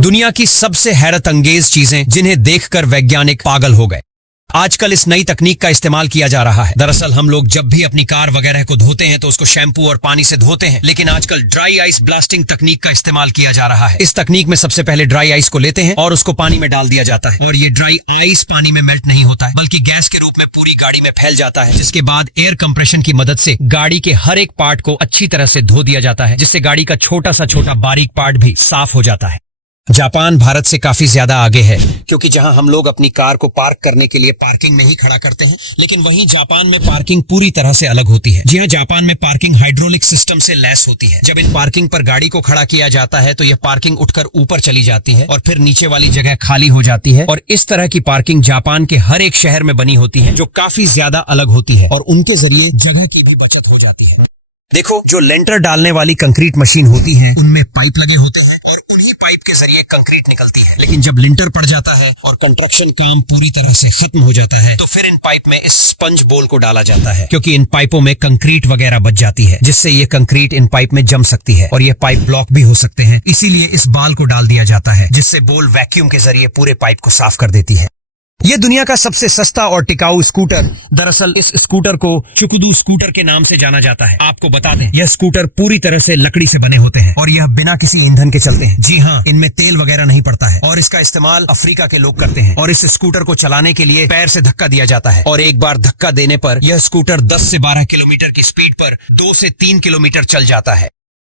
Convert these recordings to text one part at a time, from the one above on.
दुनिया की सबसे हैरत अंगेज चीजें जिन्हें देखकर वैज्ञानिक पागल हो गए। आजकल इस नई तकनीक का इस्तेमाल किया जा रहा है। दरअसल हम लोग जब भी अपनी कार वगैरह को धोते हैं तो उसको शैम्पू और पानी से धोते हैं, लेकिन आजकल ड्राई आइस ब्लास्टिंग तकनीक का इस्तेमाल किया जा रहा है। इस तकनीक में सबसे पहले ड्राई आइस को लेते हैं और उसको पानी में डाल दिया जाता है, और ये ड्राई आइस पानी में मेल्ट नहीं होता है बल्कि गैस के रूप में पूरी गाड़ी में फैल जाता है, जिसके बाद एयर कंप्रेशन की मदद से गाड़ी के हर एक पार्ट को अच्छी तरह से धो दिया जाता है, जिससे गाड़ी का छोटा बारीक पार्ट भी साफ हो जाता है। जापान भारत से काफी ज्यादा आगे है, क्योंकि जहां हम लोग अपनी कार को पार्क करने के लिए पार्किंग में ही खड़ा करते हैं, लेकिन वहीं जापान में पार्किंग पूरी तरह से अलग होती है। जी हां, जापान में पार्किंग हाइड्रोलिक सिस्टम से लैस होती है। जब इन पार्किंग पर गाड़ी को खड़ा किया जाता है तो यह पार्किंग उठकर ऊपर चली जाती है और फिर नीचे वाली जगह खाली हो जाती है, और इस तरह की पार्किंग जापान के हर एक शहर में बनी होती है, जो काफी ज्यादा अलग होती है और उनके जरिए जगह की भी बचत हो जाती है। देखो, जो लेंटर डालने वाली कंक्रीट मशीन होती है उनमें पाइप लगे होते हैं और उन्हीं पाइप के जरिए कंक्रीट निकलती है, लेकिन जब लिंटर पड़ जाता है और कंस्ट्रक्शन काम पूरी तरह से खत्म हो जाता है तो फिर इन पाइप में इस स्पंज बोल को डाला जाता है, क्योंकि इन पाइपों में कंक्रीट वगैरह बच जाती है, जिससे ये कंक्रीट इन पाइप में जम सकती है और ये पाइप ब्लॉक भी हो सकते हैं। इसीलिए इस बाल को डाल दिया जाता है, जिससे बोल वैक्यूम के जरिए पूरे पाइप को साफ कर देती है। ये दुनिया का सबसे सस्ता और टिकाऊ स्कूटर। दरअसल इस स्कूटर को चुकुदू स्कूटर के नाम से जाना जाता है। आपको बता दें, यह स्कूटर पूरी तरह से लकड़ी से बने होते हैं और यह बिना किसी ईंधन के चलते हैं। जी हाँ, इनमें तेल वगैरह नहीं पड़ता है और इसका इस्तेमाल अफ्रीका के लोग करते हैं। और इस स्कूटर को चलाने के लिए पैर से धक्का दिया जाता है, और एक बार धक्का देने पर यह स्कूटर 10 से 12 किलोमीटर की स्पीड पर 2 से 3 किलोमीटर चल जाता है।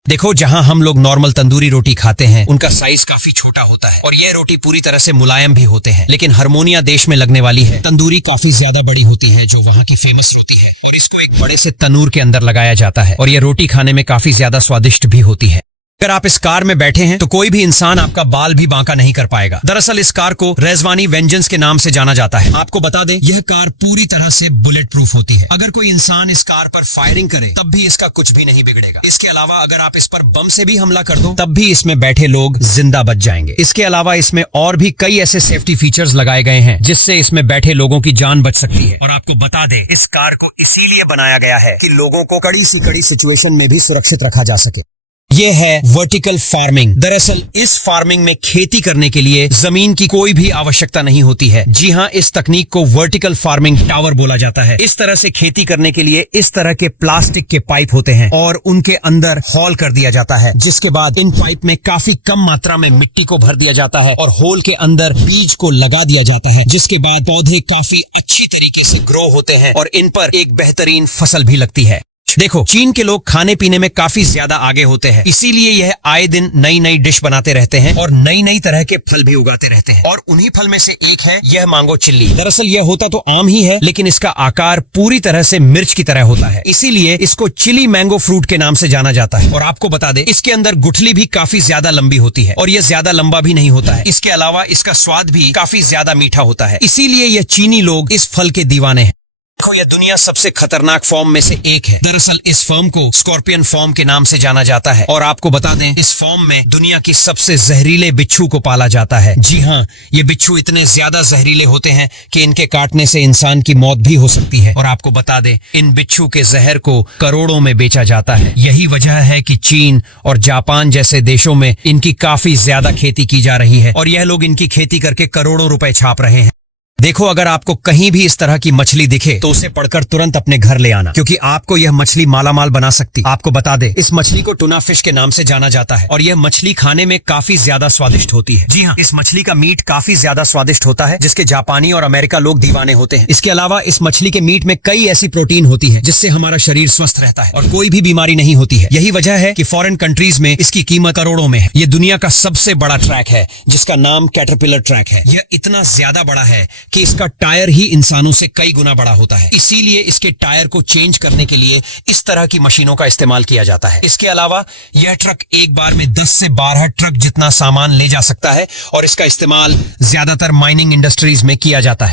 देखो, जहां हम लोग नॉर्मल तंदूरी रोटी खाते हैं उनका साइज काफी छोटा होता है और यह रोटी पूरी तरह से मुलायम भी होते हैं, लेकिन हारमोनिया देश में लगने वाली है तंदूरी काफी ज्यादा बड़ी होती है, जो वहां की फेमस रोटी है, और इसको एक बड़े से तनूर के अंदर लगाया जाता है और यह रोटी खाने में काफी ज्यादा स्वादिष्ट भी होती है। अगर आप इस कार में बैठे हैं तो कोई भी इंसान आपका बाल भी बांका नहीं कर पाएगा। दरअसल इस कार को रेजवानी वेंजेंस के नाम से जाना जाता है। आपको बता दें, यह कार पूरी तरह से बुलेट प्रूफ होती है। अगर कोई इंसान इस कार पर फायरिंग करे तब भी इसका कुछ भी नहीं बिगड़ेगा। इसके अलावा अगर आप इस पर बम से भी हमला कर दो तब भी इसमें बैठे लोग जिंदा बच जाएंगे। इसके अलावा इसमें और भी कई ऐसे सेफ्टी फीचर्स लगाए गए हैं जिससे इसमें बैठे लोगों की जान बच सकती है। और आपको बता दें, इस कार को इसीलिए बनाया गया है कि लोगों को कड़ी से कड़ी सिचुएशन में भी सुरक्षित रखा जा सके। ये है वर्टिकल फार्मिंग। दरअसल इस फार्मिंग में खेती करने के लिए जमीन की कोई भी आवश्यकता नहीं होती है। जी हाँ, इस तकनीक को वर्टिकल फार्मिंग टावर बोला जाता है। इस तरह से खेती करने के लिए इस तरह के प्लास्टिक के पाइप होते हैं और उनके अंदर होल कर दिया जाता है, जिसके बाद इन पाइप में काफी कम मात्रा में मिट्टी को भर दिया जाता है और होल के अंदर बीज को लगा दिया जाता है, जिसके बाद पौधे काफी अच्छी तरीके से ग्रो होते हैं और इन पर एक बेहतरीन फसल भी लगती है। देखो, चीन के लोग खाने पीने में काफी ज्यादा आगे होते हैं, इसीलिए यह आए दिन नई नई डिश बनाते रहते हैं और नई नई तरह के फल भी उगाते रहते हैं, और उन्हीं फल में से एक है यह मैंगो चिल्ली। दरअसल यह होता तो आम ही है, लेकिन इसका आकार पूरी तरह से मिर्च की तरह होता है, इसीलिए इसको चिली मैंगो फ्रूट के नाम से जाना जाता है। और आपको बता दें, इसके अंदर गुठली भी काफी ज्यादा लंबी होती है और यह ज्यादा लंबा भी नहीं होता है। इसके अलावा इसका स्वाद भी काफी ज्यादा मीठा होता है, इसीलिए यह चीनी लोग इस फल के दीवाने हैं। देखो, यह दुनिया सबसे खतरनाक फॉर्म में से एक है। दरअसल इस फॉर्म को स्कॉर्पियन फॉर्म के नाम से जाना जाता है, और आपको बता दें, इस फॉर्म में दुनिया की सबसे जहरीले बिच्छू को पाला जाता है। जी हाँ, ये बिच्छू इतने ज्यादा जहरीले होते हैं कि इनके काटने से इंसान की मौत भी हो सकती है। और आपको बता दें, इन बिच्छू के जहर को करोड़ों में बेचा जाता है। यही वजह है कि चीन और जापान जैसे देशों में इनकी काफी ज्यादा खेती की जा रही है और यह लोग इनकी खेती करके करोड़ों रुपए छाप रहे हैं। देखो, अगर आपको कहीं भी इस तरह की मछली दिखे तो उसे पकड़कर तुरंत अपने घर ले आना, क्योंकि आपको यह मछली मालामाल बना सकती। आपको बता दे, इस मछली को टूना फिश के नाम से जाना जाता है और यह मछली खाने में काफी ज्यादा स्वादिष्ट होती है। जी हाँ, इस मछली का मीट काफी ज्यादा स्वादिष्ट होता है, जिसके जापानी और अमेरिका लोग दीवाने होते हैं। इसके अलावा इस मछली के मीट में कई ऐसी प्रोटीन होती है जिससे हमारा शरीर स्वस्थ रहता है और कोई भी बीमारी नहीं होती है। यही वजह है कि फॉरेन कंट्रीज में इसकी कीमत करोड़ों में है। यह दुनिया का सबसे बड़ा ट्रैक है, जिसका नाम कैटरपिलर ट्रैक है। यह इतना ज्यादा बड़ा है कि इसका टायर ही इंसानों से कई गुना बड़ा होता है, इसीलिए इसके टायर को चेंज करने के लिए इस तरह की मशीनों का इस्तेमाल किया जाता है। इसके अलावा यह ट्रक एक बार में 10 से 12 ट्रक जितना सामान ले जा सकता है और इसका इस्तेमाल ज्यादातर माइनिंग इंडस्ट्रीज में किया जाता है।